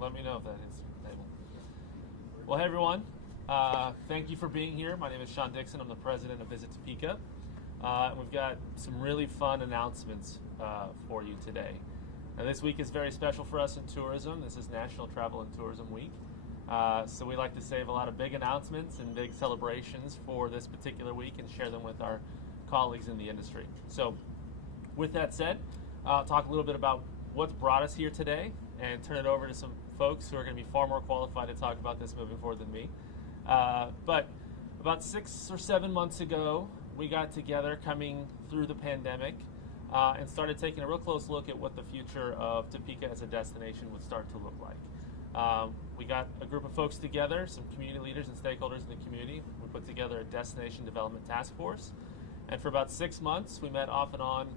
Let me know if that is able. Well, hey everyone. Thank you for being here. My name is Sean Dixon. I'm the president of Visit Topeka. And we've got some really fun announcements for you today. Now, this week is very special for us in tourism. This is National Travel and Tourism Week. So we like to save a lot of big announcements and big celebrations for this particular week and share them with our colleagues in the industry. So with that said, I'll talk a little bit about what's brought us here today and turn it over to some folks who are going to be far more qualified to talk about this moving forward than me. But about 6 or 7 months ago, we got together coming through the pandemic and started taking a real close look at what the future of Topeka as a destination would start to look like. We got a group of folks together, some community leaders and stakeholders in the community. We put together a destination development task force. And for about 6 months, we met off and on,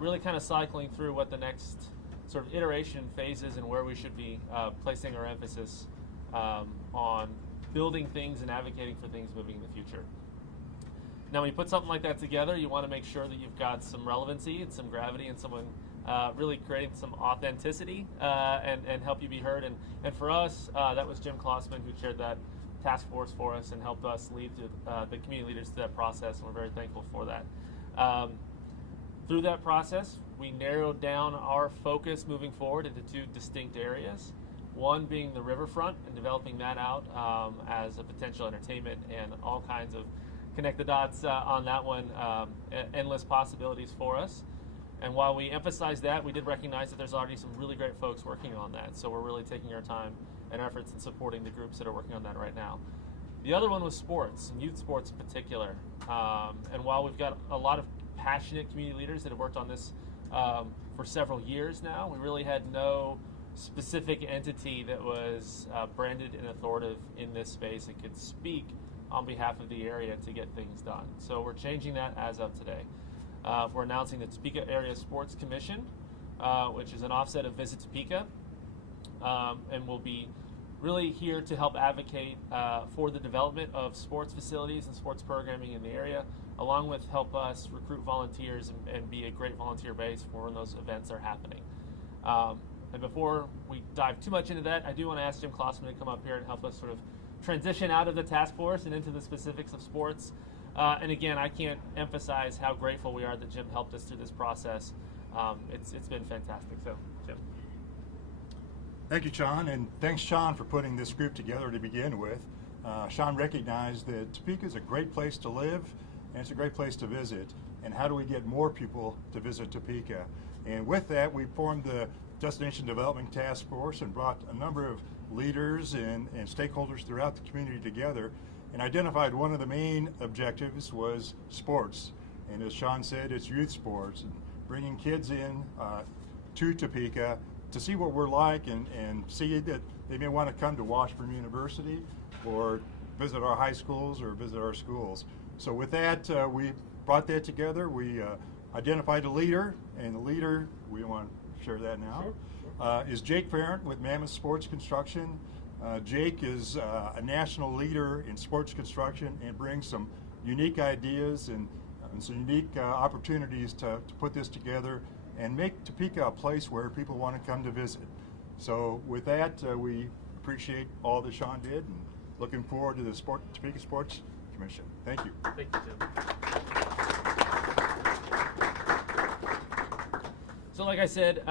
really kind of cycling through what the next sort of iteration phases and where we should be placing our emphasis on building things and advocating for things moving in the future. Now, when you put something like that together, you want to make sure that you've got some relevancy and some gravity and someone really creating some authenticity and help you be heard. And for us, that was Jim Klossman, who chaired that task force for us and helped us lead the community leaders through that process, and we're very thankful for that. Through that process, we narrowed down our focus moving forward into 2 distinct areas. One being the riverfront and developing that out as a potential entertainment and all kinds of connect the dots on that one, endless possibilities for us. And while we emphasize that, we did recognize that there's already some really great folks working on that. So we're really taking our time and efforts in supporting the groups that are working on that right now. The other one was sports, and youth sports in particular. And while we've got a lot of passionate community leaders that have worked on this for several years now, we really had no specific entity that was branded and authoritative in this space and could speak on behalf of the area to get things done. So we're changing that as of today. We're announcing the Topeka Area Sports Commission, which is an offset of Visit Topeka, and will be really here to help advocate for the development of sports facilities and sports programming in the area, along with help us recruit volunteers and be a great volunteer base for when those events are happening. And before we dive too much into that, I do want to ask Jim Klossman to come up here and help us sort of transition out of the task force and into the specifics of sports. And again, I can't emphasize how grateful we are that Jim helped us through this process. It's been fantastic. So, Jim. Thank you, Sean, and thanks, Sean, for putting this group together to begin with. Sean recognized that Topeka is a great place to live, and it's a great place to visit. And how do we get more people to visit Topeka? And with that, we formed the Destination Development Task Force and brought a number of leaders and stakeholders throughout the community together and identified one of the main objectives was sports. And as Sean said, it's youth sports, and bringing kids in to Topeka to see what we're like and see that they may want to come to Washburn University or visit our high schools or visit our schools. So with that, we brought that together. We identified a leader, and the leader, we want to share that now, is Jake Farrant with Mammoth Sports Construction. Jake is a national leader in sports construction and brings some unique ideas and some unique opportunities to put this together and make Topeka a place where people want to come to visit. So with that, we appreciate all that Sean did and looking forward to the Topeka Sports Commission. Thank you. Thank you, Jim. So like I said,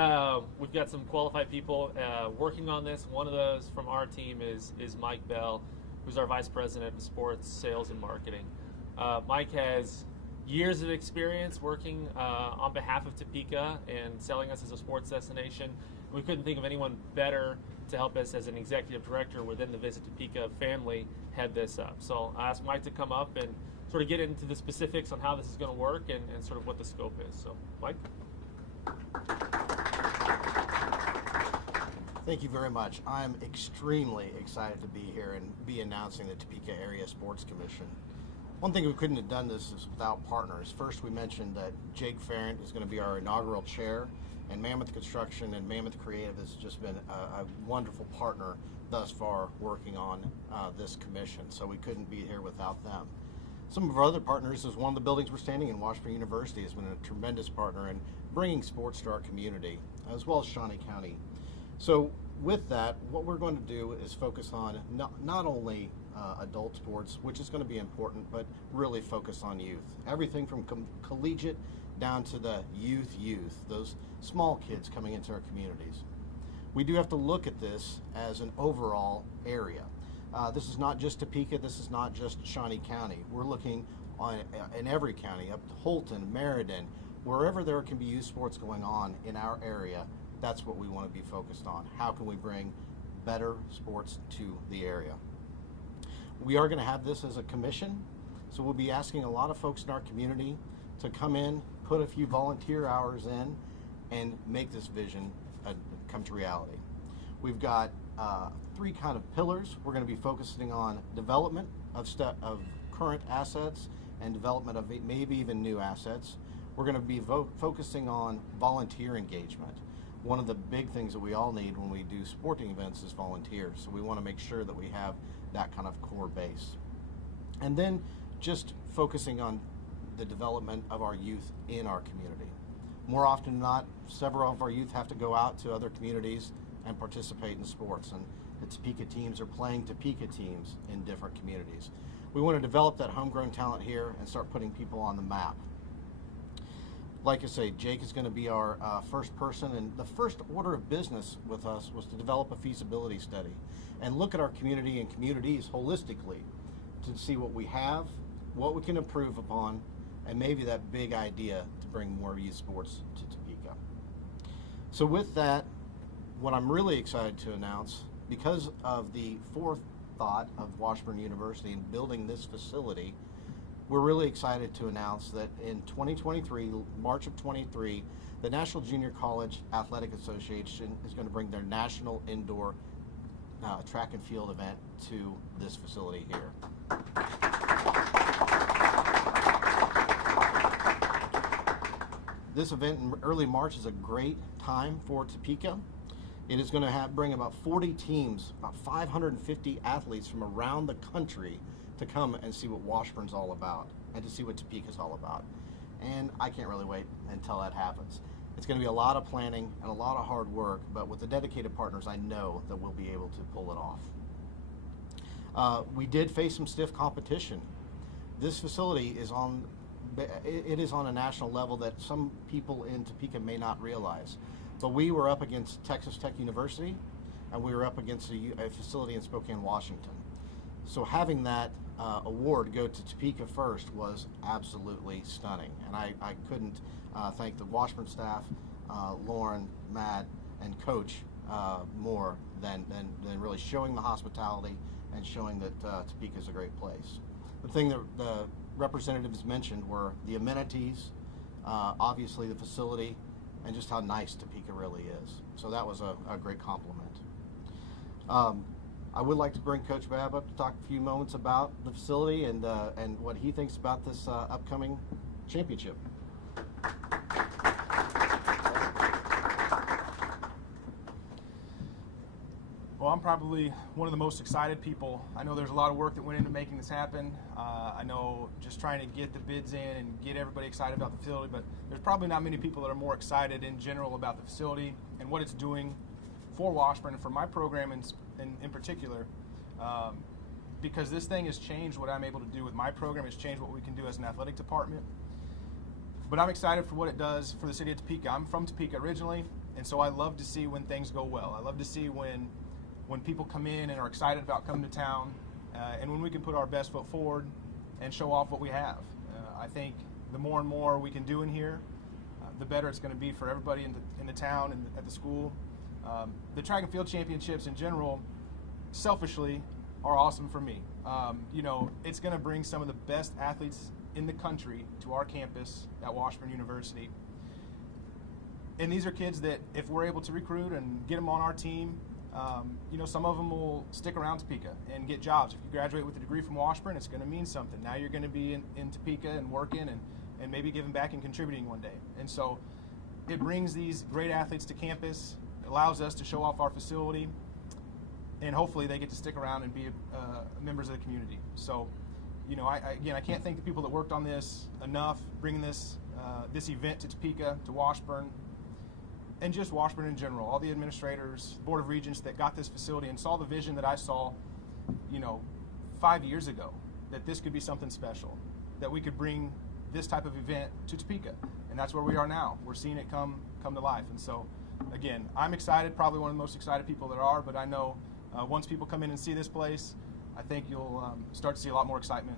we've got some qualified people working on this. One of those from our team is Mike Bell, who's our Vice President of Sports, Sales, and Marketing. Mike has years of experience working on behalf of Topeka and selling us as a sports destination. We couldn't think of anyone better to help us as an executive director within the Visit Topeka family head this up. So I asked Mike to come up and sort of get into the specifics on how this is going to work and sort of what the scope is. So, Mike? Thank you very much. I'm extremely excited to be here and be announcing the Topeka Area Sports Commission. One thing we couldn't have done this is without partners. First, we mentioned that Jake Farrant is going to be our inaugural chair, and Mammoth Construction and Mammoth Creative has just been a wonderful partner thus far working on this commission, so we couldn't be here without them. Some of our other partners is one of the buildings we're standing in, Washburn University, has been a tremendous partner in bringing sports to our community, as well as Shawnee County. So with that, what we're going to do is focus on not only adult sports, which is going to be important, but really focus on youth. Everything from collegiate down to the youth, those small kids coming into our communities. We do have to look at this as an overall area. This is not just Topeka, this is not just Shawnee County. We're looking in every county, up to Holton, Meriden, wherever there can be youth sports going on in our area. That's what we want to be focused on. How can we bring better sports to the area? We are going to have this as a commission, so we'll be asking a lot of folks in our community to come in, put a few volunteer hours in, and make this vision come to reality. We've got 3 kind of pillars. We're going to be focusing on development of current assets and development of maybe even new assets. We're going to be focusing on volunteer engagement. One of the big things that we all need when we do sporting events is volunteers, so we want to make sure that we have that kind of core base. And then just focusing on the development of our youth in our community. More often than not, several of our youth have to go out to other communities and participate in sports, and the Topeka teams are playing Topeka teams in different communities. We want to develop that homegrown talent here and start putting people on the map. Like I say, Jake is going to be our first person, and the first order of business with us was to develop a feasibility study and look at our community and communities holistically to see what we have, what we can improve upon, and maybe that big idea to bring more youth sports to Topeka. So with that, what I'm really excited to announce, because of the forethought of Washburn University in building this facility, we're really excited to announce that in 2023, March of 23, the National Junior College Athletic Association is going to bring their national indoor track and field event to this facility here. This event in early March is a great time for Topeka. It is going to bring about 40 teams, about 550 athletes from around the country to come and see what Washburn's all about and to see what Topeka's all about. And I can't really wait until that happens. It's going to be a lot of planning and a lot of hard work, but with the dedicated partners, I know that we'll be able to pull it off. We did face some stiff competition. This facility is on a national level that some people in Topeka may not realize. But we were up against Texas Tech University, and we were up against a facility in Spokane, Washington. So having that award go to Topeka first was absolutely stunning. And I couldn't thank the Washburn staff, Lauren, Matt, and Coach more than really showing the hospitality and showing that Topeka is a great place. The thing that the representatives mentioned were the amenities, obviously the facility, and just how nice Topeka really is. So that was a great compliment. I would like to bring Coach Babb up to talk a few moments about the facility and what he thinks about this upcoming championship. Well, I'm probably one of the most excited people. I know there's a lot of work that went into making this happen. I know just trying to get the bids in and get everybody excited about the facility, but there's probably not many people that are more excited in general about the facility and what it's doing for Washburn and for my program in particular, because this thing has changed what I'm able to do with my program. It's changed what we can do as an athletic department. But I'm excited for what it does for the city of Topeka. I'm from Topeka originally, and so I love to see when things go well. I love to see when people come in and are excited about coming to town, and when we can put our best foot forward and show off what we have. I think the more and more we can do in here, the better it's going to be for everybody in the town and at the school. The track and field championships in general, selfishly, are awesome for me. You know, it's going to bring some of the best athletes in the country to our campus at Washburn University. And these are kids that, if we're able to recruit and get them on our team, you know, some of them will stick around Topeka and get jobs. If you graduate with a degree from Washburn, it's going to mean something. Now you're going to be in Topeka and working and maybe giving back and contributing one day. And so it brings these great athletes to campus, allows us to show off our facility, and hopefully they get to stick around and be members of the community. So, you know, again, I can't thank the people that worked on this enough, bringing this event to Topeka, to Washburn. and just Washburn in general, all the administrators, Board of Regents that got this facility and saw the vision that I saw, 5 years ago, that this could be something special, that we could bring this type of event to Topeka, and that's where we are now. We're seeing it come to life, and so again, I'm excited, probably one of the most excited people there are, but I know once people come in and see this place, I think you'll start to see a lot more excitement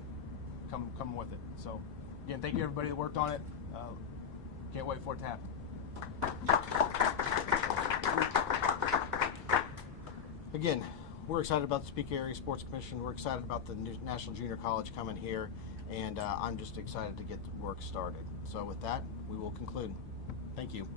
come with it. So again, thank you everybody that worked on it. Can't wait for it to happen. Again, we're excited about the Topeka Area Sports Commission. We're excited about the new National Junior College coming here, and I'm just excited to get the work started. So with that, we will conclude. Thank you.